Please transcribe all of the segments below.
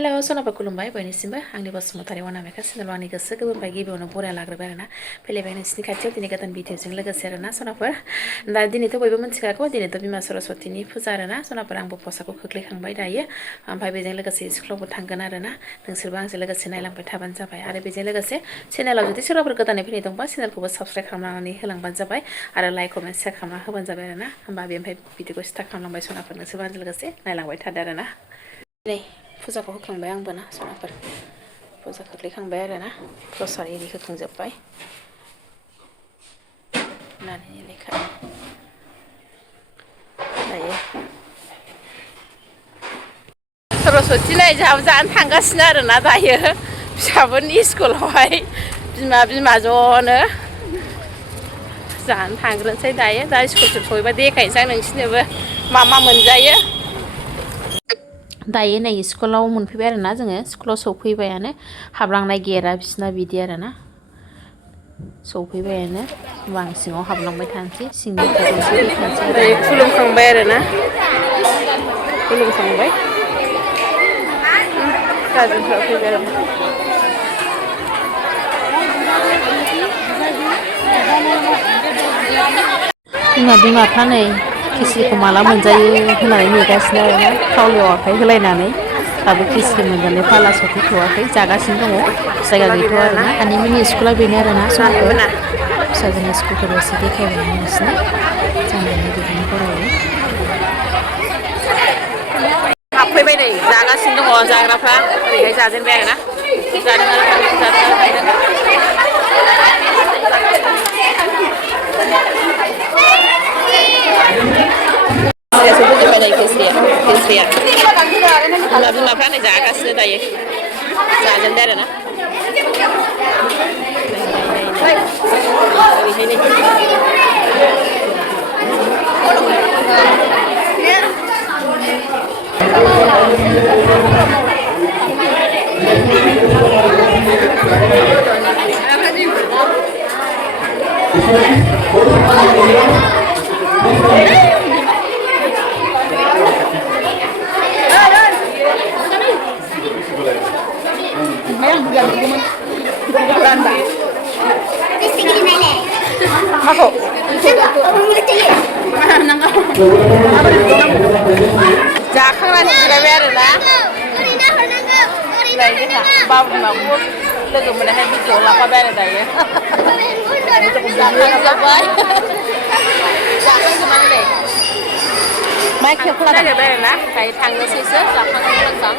hello सोनाबा खुलुमबाय बयनिसिमबो आंनि बसुमतारी अनामिका चेनेलाव आंनि गोसो गोरबोनिफ्राय गिबियावनो बरायना लाग्रोबाय आरोना फैलायबाय नोंसिनि खाथियाव दिनै गोदान भिडिअजों लोगोसे आरोना सनाफोर दा दिनैथ' बयबो मिथिखागौ दिनैथ' बिमा सरस्वतीनि फुजा आरोना सनाफोर आंबो पसाखौ खोख्लैखांबाय दायो ओमफ्राय बेजों लोगोसे स्कुलावबो थांगोन आरोना नोंसोरबो आंजों लोगोसे नायलांबाय थाबानो जाबाय आरो बेजों लोगोसे चेनेलाव जुदि सोरबाफोर गोदानै फैनाय दंबा चेनेलखौबो साबस्क्राइब खालामनानै होलांबानो जाबाय आरो लाइक कमेन्ट शेयार खालामना होबानो जाबाय आरोना होमबा बेनिफ्राय भिडिअखौ स्टार्ट खालामलांबाय सनाफोर नोंसोरबो आंजों लोगोसे नायलांबाय थादो आरोना नै फुजाखौ होखांबाय आंबो ना सनाफोर फुजा खोख्लैखांबाय आरोना प्रसाद एरि होखांजोब्बाय होननानै लेखा दायो सरस्वती नाय जोंहाबो जानो थांगासिनो आरोना दायो फिसाफोरनि स्कुलावहाय बिमा ज'नो जानो थांग्रोनोसै दायो दा स्कुलसिम सहैबा देखायनोसै आं नोंसिनोबो मा मोनजायो दायो नै स्कुलाव मोनफैबाय आरोना जोङो स्कुलाव सौफैबायानो हाबलांनाय गेटआ बिसिना बिदि आरोना सौफैबायानो आं सिङाव हाबलांबाय थानोसै सिंनिफ्राय एसे देखायनोसै दायो खुलुमखांबाय आरोना खुलुमखांबाय गाज्रिफ्रा फैबाय आरो बिमाफ्रा नै खिस्रिखौ माला मोनजायो होननानै नेगासिनो आरोना खावलायाव आखाइ होलायनानै दाबो खिस्रि मोनजानाय फाला सफैथ'वाखै जागासिनो दङ जायगा गैथ'आ आरोना आनैमोननि स्कुला बेनो आरोना सनाफोर फिसाजोनि स्कुलखौबो एसे देखायबाय आं नोंसिनो जानानै बिदिनो फरायो हाबफैबाय नै जागासिनो दङ जाग्राफ्रा ओरैहाय जाजेनबाय आरोना जादों आरो खिस्रिया बिमाफ्रा नै जागासिनो दायो जाजेनबाय आरोना जाखांनानै जिरायबाय आरोना बाबुमाखौ लोगो मोननायखाय भिडिअ लाफाबाय आरो दायो जाखांजोब्बाय जाखांजोबनानै नै माइ खेबख'ना नागिरबाय आरोना दायो थांनोसैसो जाखांनानै लोंखां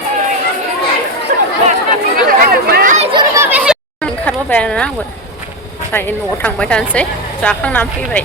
ओंखारबोबाय आरोना आंबो दायो न'आव थांबाय थानोसै जाखांनानै फैबाय